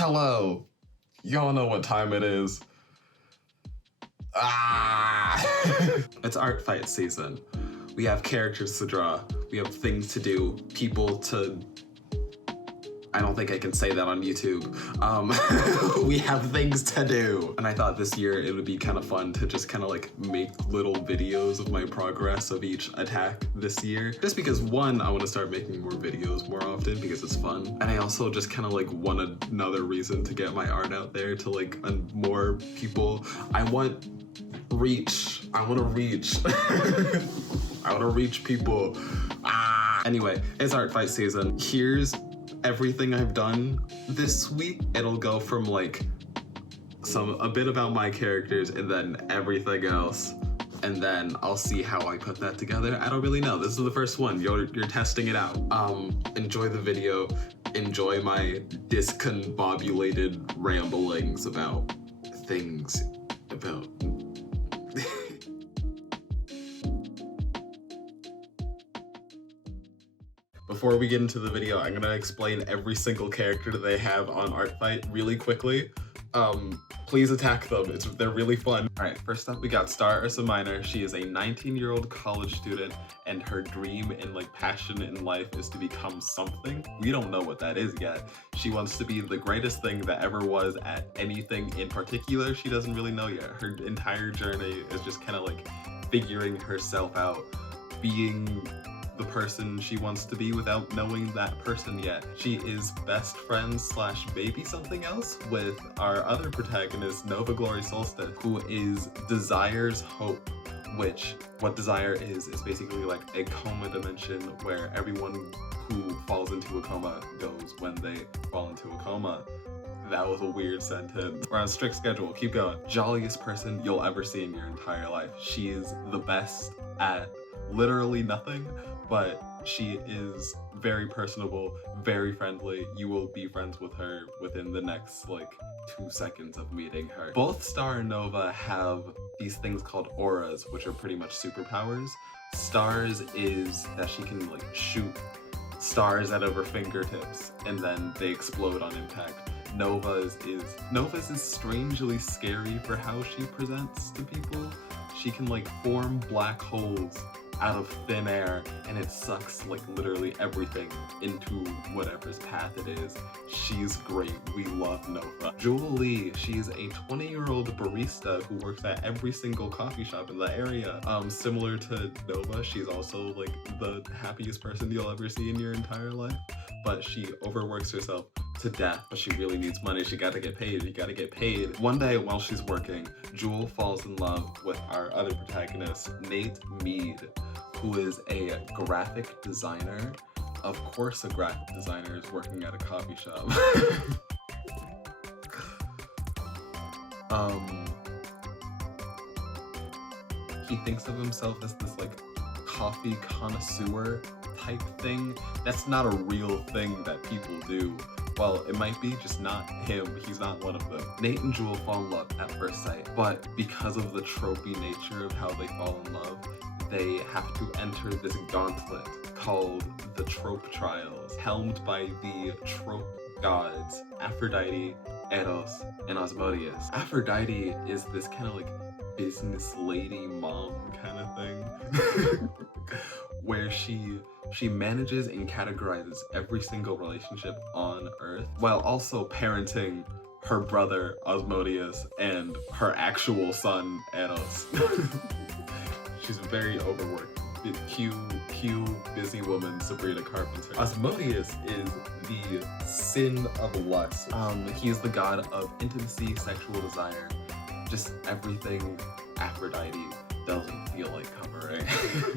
Hello. Y'all know what time it is. It's art fight season. We have characters to draw. We have things to do. People to... I don't think I can say that on YouTube. We have things to do. And I thought this year it would be kind of fun to just kind of like make little videos of my progress of each attack this year. Just because one, I want to start making more videos more often because it's fun. And I also just kind of like want another reason to get my art out there to like more people. I want reach. I want to reach. I want to reach people. Anyway, it's art fight season. Here's everything I've done this week. It'll go from like a bit about my characters and then everything else, and then I'll see how I put that together. I don't really know. This is the first one. You're testing it out. Enjoy the video. Enjoy my discombobulated ramblings about things about Before we get into the video, I'm gonna explain every single character that they have on Artfight really quickly. Please attack them, they're really fun. All right, first up we got Star Ursa Minor. She is a 19-year-old college student and her dream and like passion in life is to become something. We don't know what that is yet. She wants to be the greatest thing that ever was at anything in particular. She doesn't really know yet. Her entire journey is just kind of like figuring herself out, being the person she wants to be without knowing that person yet. She is best friends slash maybe something else with our other protagonist, Nova Glory Solstice, who is Desire's hope, which what Desire is basically like a coma dimension where everyone who falls into a coma goes when they fall into a coma. That was a weird sentence. We're on a strict schedule, keep going. Jolliest person you'll ever see in your entire life. She is the best at literally nothing, but she is very personable, very friendly. You will be friends with her within the next like 2 seconds of meeting her. Both Star and Nova have these things called auras, which are pretty much superpowers. Star's is that she can like shoot stars out of her fingertips and then they explode on impact. Nova's is strangely scary for how she presents to people. She can like form black holes out of thin air and it sucks like literally everything into whatever's path it is. She's great. We love Nova. Julie, she's a 20-year-old barista who works at every single coffee shop in the area. Similar to Nova, she's also like the happiest person you'll ever see in your entire life, but she overworks herself to death, but she really needs money. She gotta get paid. You gotta get paid. One day while she's working, Jewel falls in love with our other protagonist, Nate Mead, who is a graphic designer. Of course a graphic designer is working at a coffee shop. He thinks of himself as this like coffee connoisseur type thing. That's not a real thing that people do. Well, it might be, just not him. He's not one of them. Nate and Jewel fall in love at first sight, but because of the tropey nature of how they fall in love, they have to enter this gauntlet called the Trope Trials, helmed by the trope gods Aphrodite, Eros, and Asmodeus. Aphrodite is this kind of like business lady mom kind of thing, where she manages and categorizes every single relationship on Earth while also parenting her brother Asmodeus and her actual son Eros. She's very overworked. Cue busy woman Sabrina Carpenter. Asmodeus is the sin of lust. He is the god of intimacy, sexual desire, just everything Aphrodite doesn't feel like covering.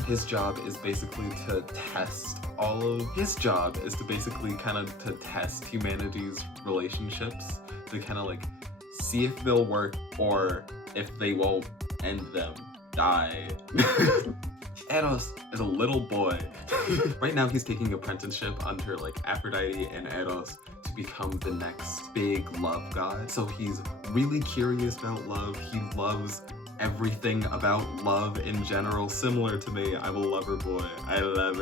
His job is basically to test to test humanity's relationships, to kind of like see if they'll work or if they won't end them. Die. Eros is a little boy. Right now he's taking apprenticeship under like Aphrodite and Eros to become the next big love god. So he's really curious about love. He loves everything about love in general, similar to me. I'm a lover boy. I love.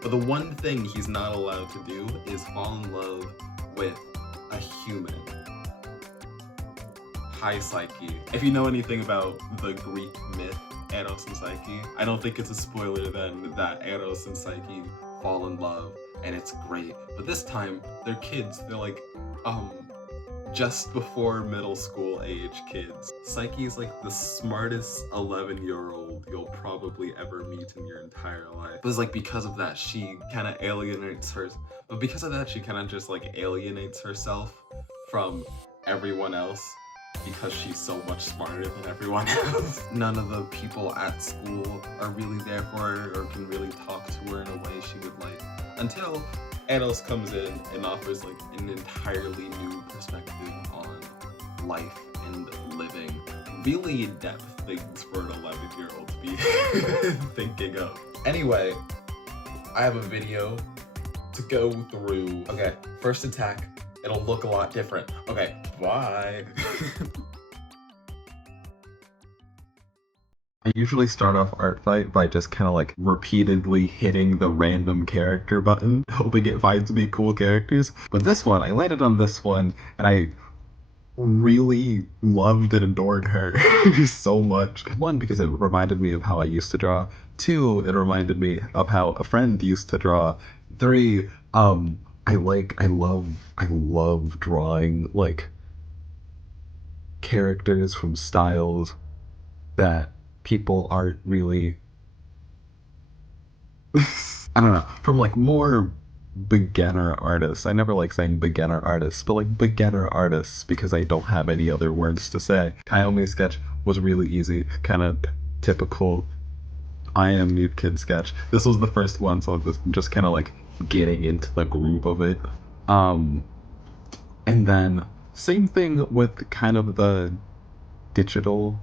But the one thing he's not allowed to do is fall in love with a human. High Psyche. If you know anything about the Greek myth, Eros and Psyche, I don't think it's a spoiler then that Eros and Psyche fall in love, and it's great. But this time, they're kids. They're like, just before middle school age kids. Psyche is like the smartest 11-year-old you'll probably ever meet in your entire life. But it's like because of that, she kind of alienates her. But because of that, she kind of just like alienates herself from everyone else because she's so much smarter than everyone else. None of the people at school are really there for her or can really talk to her in a way she would like, until Eros comes in and offers like an entirely new perspective on life and living. Really in-depth things for an 11-year-old to be thinking of. Anyway, I have a video to go through. Okay, first attack, it'll look a lot different. Okay, bye. I usually start off Artfight by just kind of like repeatedly hitting the random character button, hoping it finds me cool characters. But this one, I landed on this one, and I really loved and adored her so much. One, because it reminded me of how I used to draw. Two, it reminded me of how a friend used to draw. Three, I love drawing like characters from styles that people aren't really I don't know, from like more beginner artists. I never like saying beginner artists, but like beginner artists because I don't have any other words to say. Kayomi's sketch was really easy, kind of typical I am Meepkid sketch. This was the first one, so I was just kind of like getting into the groove of it. And then same thing with kind of the digital,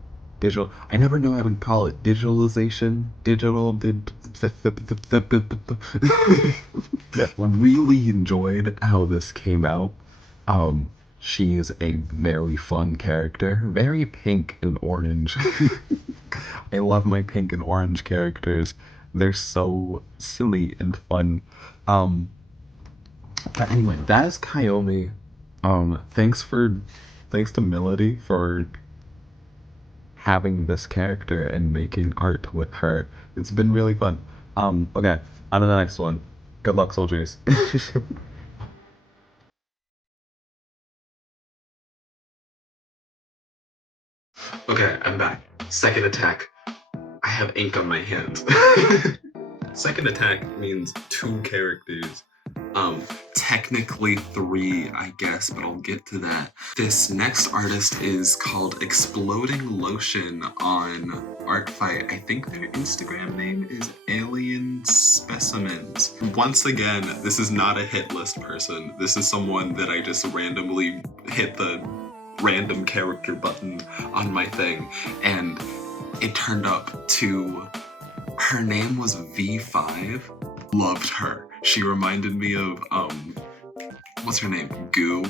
I never know how to call it, digitalization, really enjoyed how this came out. She is a very fun character, very pink and orange. I love my pink and orange characters. They're so silly and fun. But anyway, that is Kayomi. Thanks to Melody for having this character and making art with her. It's been really fun. Okay, on to the next one. Good luck, soldiers. Okay, I'm back. Second attack. I have ink on my hands. Second attack means 2 characters. Technically 3, I guess, but I'll get to that. This next artist is called Exploding Lotion on Artfight. I think their Instagram name is Alien Specimens. Once again, this is not a hit list person. This is someone that I just randomly hit the random character button on my thing, and it turned up to, her name was V5. Loved her. She reminded me of, what's her name? Goo?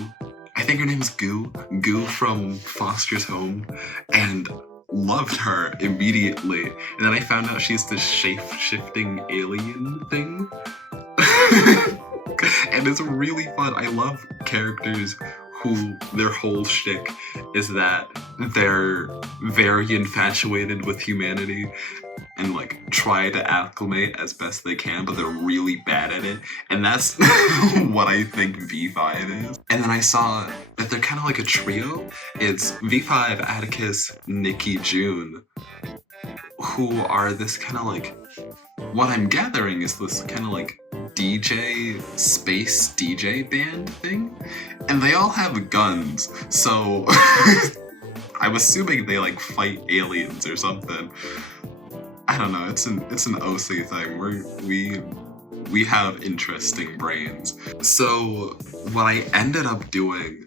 I think her name is Goo. Goo from Foster's Home. And loved her immediately. And then I found out she's this shape-shifting alien thing. And it's really fun. I love characters who their whole shtick is that they're very infatuated with humanity and like try to acclimate as best they can, but they're really bad at it. And that's what I think V5 is. And then I saw that they're kind of like a trio. It's V5, Atticus, Nikki, June, who are this kind of like, what I'm gathering is this kind of like DJ, space DJ band thing. And they all have guns, so I'm assuming they like fight aliens or something. I don't know, it's an OC thing. We have interesting brains. So what I ended up doing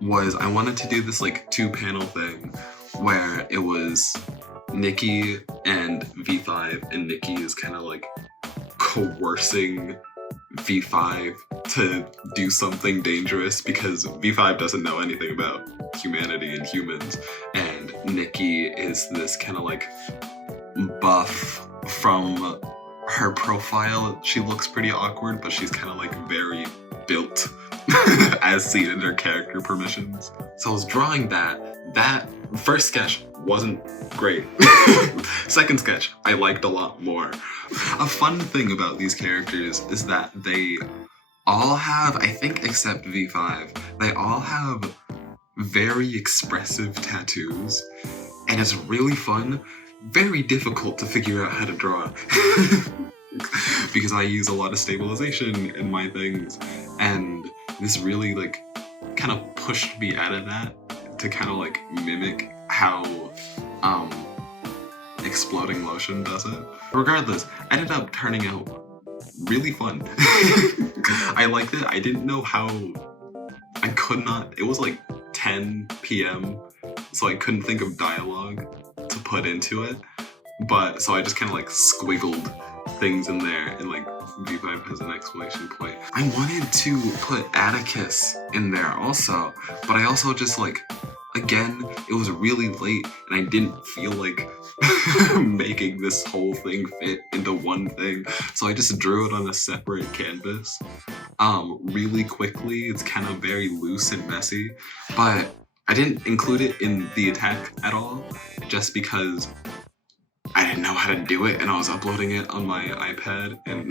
was I wanted to do this like 2-panel thing where it was Nikki and V5, and Nikki is kind of like coercing V5 to do something dangerous because V5 doesn't know anything about humanity and humans, and Nikki is this kind of like buff. From her profile, she looks pretty awkward, but she's kind of like very built as seen in their character permissions. So I was drawing that. That first sketch wasn't great. Second sketch, I liked a lot more. A fun thing about these characters is that they all have, I think except V5, they all have very expressive tattoos, and it's really fun, very difficult to figure out how to draw. Because I use a lot of stabilization in my things, and this really like kind of pushed me out of that to kind of like mimic how Exploding Lotion does it. Regardless, ended up turning out really fun. I liked it. I didn't know how, I could not, it was like 10 p.m. so I couldn't think of dialogue to put into it, but so I just kind of like squiggled things in there, and like V5 has an exclamation point. I wanted to put Atticus in there also, but I also just like, again, it was really late and I didn't feel like making this whole thing fit into one thing, so I just drew it on a separate canvas really quickly. It's kind of very loose and messy, but I didn't include it in the attack at all just because I didn't know how to do it and I was uploading it on my iPad. And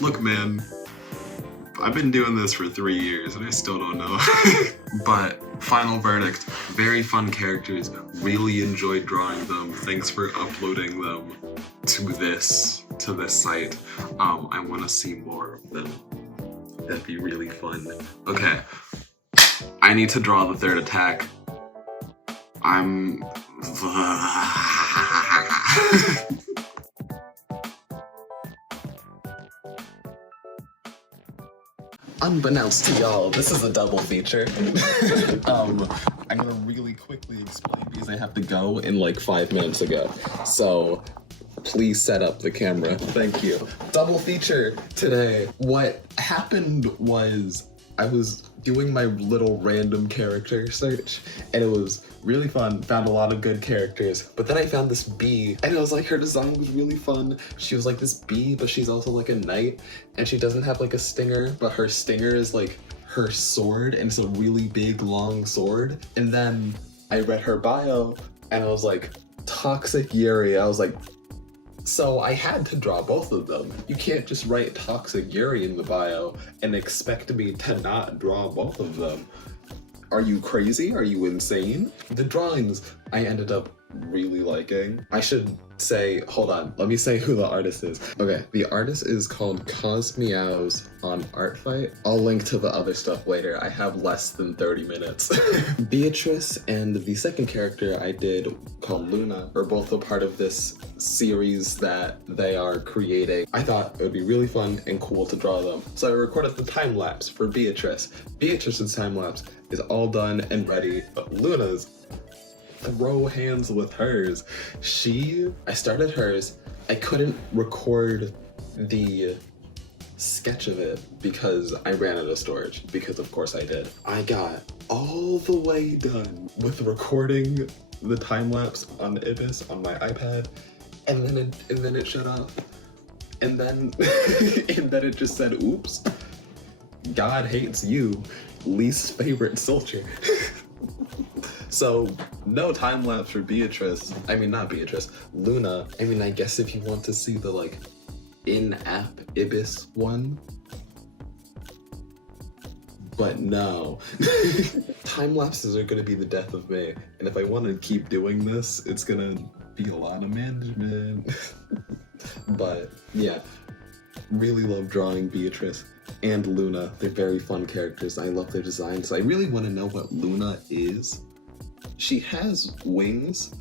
look, man, I've been doing this for 3 years and I still don't know. But final verdict, very fun characters, really enjoyed drawing them. Thanks for uploading them to this site. I want to see more of them. That'd be really fun. Okay, I need to draw the third attack. Unbeknownst to y'all, this is a double feature. I'm gonna really quickly explain because I have to go in like 5 minutes ago. So please set up the camera. Thank you. Double feature today. What happened was I was doing my little random character search and it was really fun, found a lot of good characters, but then I found this bee and it was like her design was really fun. She was like this bee, but she's also like a knight, and she doesn't have like a stinger, but her stinger is like her sword, and it's a really big long sword. And then I read her bio and I was like, Toxic Yuri. I was like, so I had to draw both of them. You can't just write Toxic Yuri in the bio and expect me to not draw both of them. Are you crazy? Are you insane? The drawings I ended up really liking. I should say, hold on, let me say who the artist is. Okay, the artist is called Cosmeows on Artfight. I'll link to the other stuff later. I have less than 30 minutes. Beatrice and the second character I did called Luna are both a part of this series that they are creating. I thought it would be really fun and cool to draw them. So I recorded the time lapse for Beatrice. Beatrice's time lapse is all done and ready, but Luna's, throw hands with hers. I started hers, I couldn't record the sketch of it because I ran out of storage, because of course I did. I got all the way done with recording the time lapse on Ibis on my iPad, and then it shut off. And then and then it just said, oops, God hates you, least favorite soldier. So no time lapse for Beatrice. I mean, not Beatrice, Luna. I mean, I guess if you want to see the like in-app Ibis one, but no. Time lapses are gonna be the death of me, and if I want to keep doing this, it's gonna be a lot of management. But yeah, really love drawing Beatrice and Luna. They're very fun characters. I love their designs. I really want to know what Luna is. She has wings,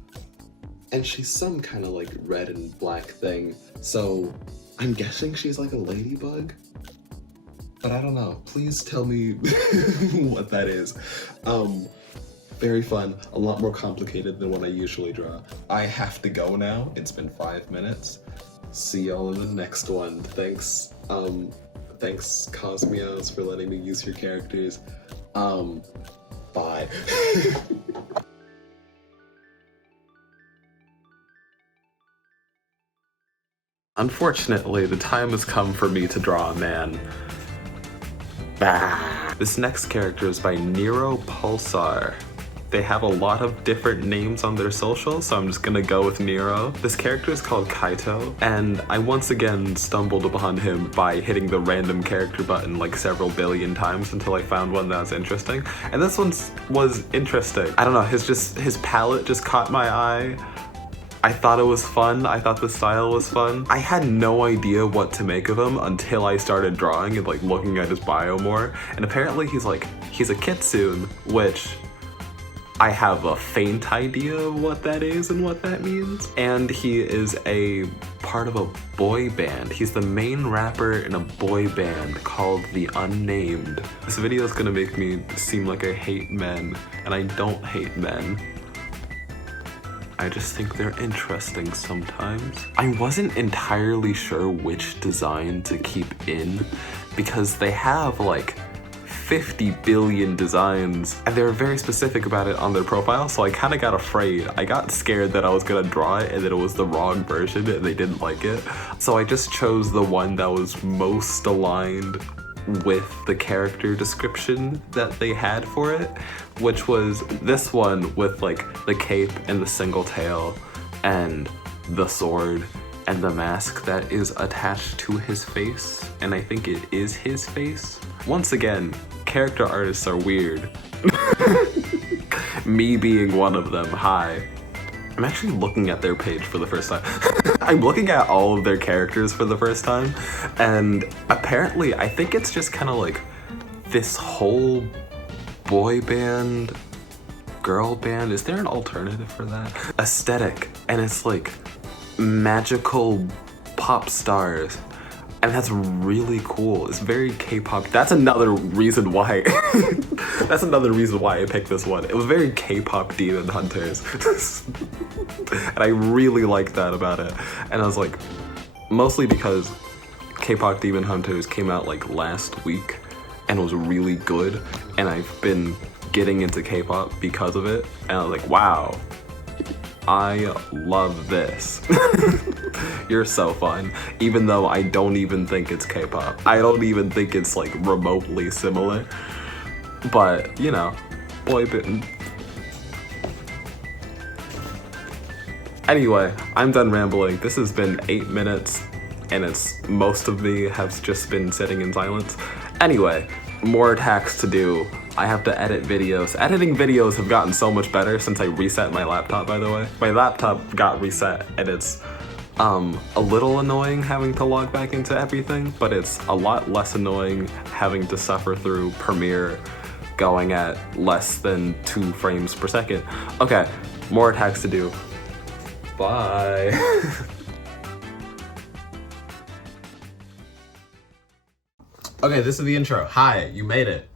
and she's some kind of like red and black thing, so I'm guessing she's like a ladybug, but I don't know. Please tell me what that is. Very fun, a lot more complicated than what I usually draw. I have to go now. It's been 5 minutes. See y'all in the next one. Thanks, thanks Cosmeows for letting me use your characters. Bye. Unfortunately, the time has come for me to draw a man. Bah. This next character is by Nero Pulsar. They have a lot of different names on their socials, so I'm just gonna go with Nero. This character is called Kaito, and I once again stumbled upon him by hitting the random character button like several billion times until I found one that was interesting. And this one was interesting. I don't know, his palette just caught my eye. I thought it was fun. I thought the style was fun. I had no idea what to make of him until I started drawing and like looking at his bio more. And apparently he's a kitsune, which I have a faint idea of what that is and what that means. And he is a part of a boy band. He's the main rapper in a boy band called The Unnamed. This video is gonna make me seem like I hate men, and I don't hate men. I just think they're interesting sometimes. I wasn't entirely sure which design to keep in because they have like 50 billion designs and they were very specific about it on their profile, so I kind of got afraid. I got scared that I was gonna draw it and that it was the wrong version and they didn't like it. So I just chose the one that was most aligned with the character description that they had for it, which was this one with like the cape and the single tail and the sword and the mask that is attached to his face, and I think it is his face. Once again, character artists are weird. Me being one of them. Hi. I'm actually looking at their page for the first time. I'm looking at all of their characters for the first time, and apparently I think it's just kind of like this whole boy band, girl band, is there an alternative for that? Aesthetic, and it's like magical pop stars. And that's really cool. It's very K-pop. That's another reason why. That's another reason why I picked this one. It was very K-pop Demon Hunters. And I really liked that about it. And I was like, mostly because K-pop Demon Hunters came out like last week and was really good. And I've been getting into K-pop because of it. And I was like, wow, I love this. You're so fun. Even though I don't even think it's K-pop. I don't even think it's like remotely similar. But, you know, boy band. Anyway, I'm done rambling. This has been 8 minutes and most of me has just been sitting in silence. Anyway, more tasks to do. I have to edit videos. Editing videos have gotten so much better since I reset my laptop, by the way. My laptop got reset and it's a little annoying having to log back into everything, but it's a lot less annoying having to suffer through Premiere going at less than 2 frames per second. Okay, more tasks to do. Bye. Okay, this is the intro. Hi, you made it.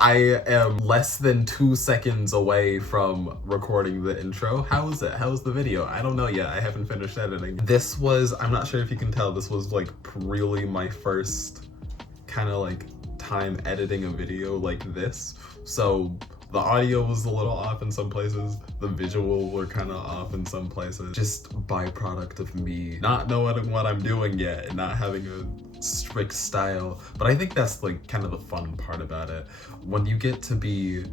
I am less than 2 seconds away from recording the intro. How is it? How is the video? I don't know yet. I haven't finished editing. This was, I'm not sure if you can tell, this was like really my first kind of like time editing a video like this. So the audio was a little off in some places. The visual were kind of off in some places. Just byproduct of me not knowing what I'm doing yet and not having a strict style. But I think that's like kind of the fun part about it. When you get to be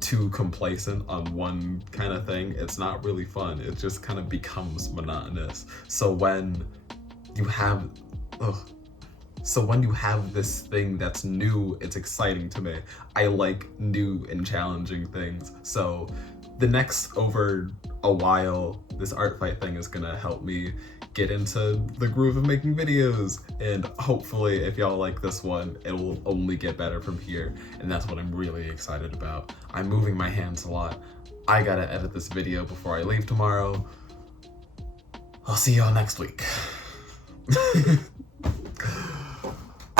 too complacent on one kind of thing, it's not really fun. It just kind of becomes monotonous. So when you have, So when you have this thing that's new, it's exciting to me. I like new and challenging things. So the next over a while, this Artfight thing is gonna help me get into the groove of making videos. And hopefully if y'all like this one, it will only get better from here. And that's what I'm really excited about. I'm moving my hands a lot. I gotta edit this video before I leave tomorrow. I'll see y'all next week.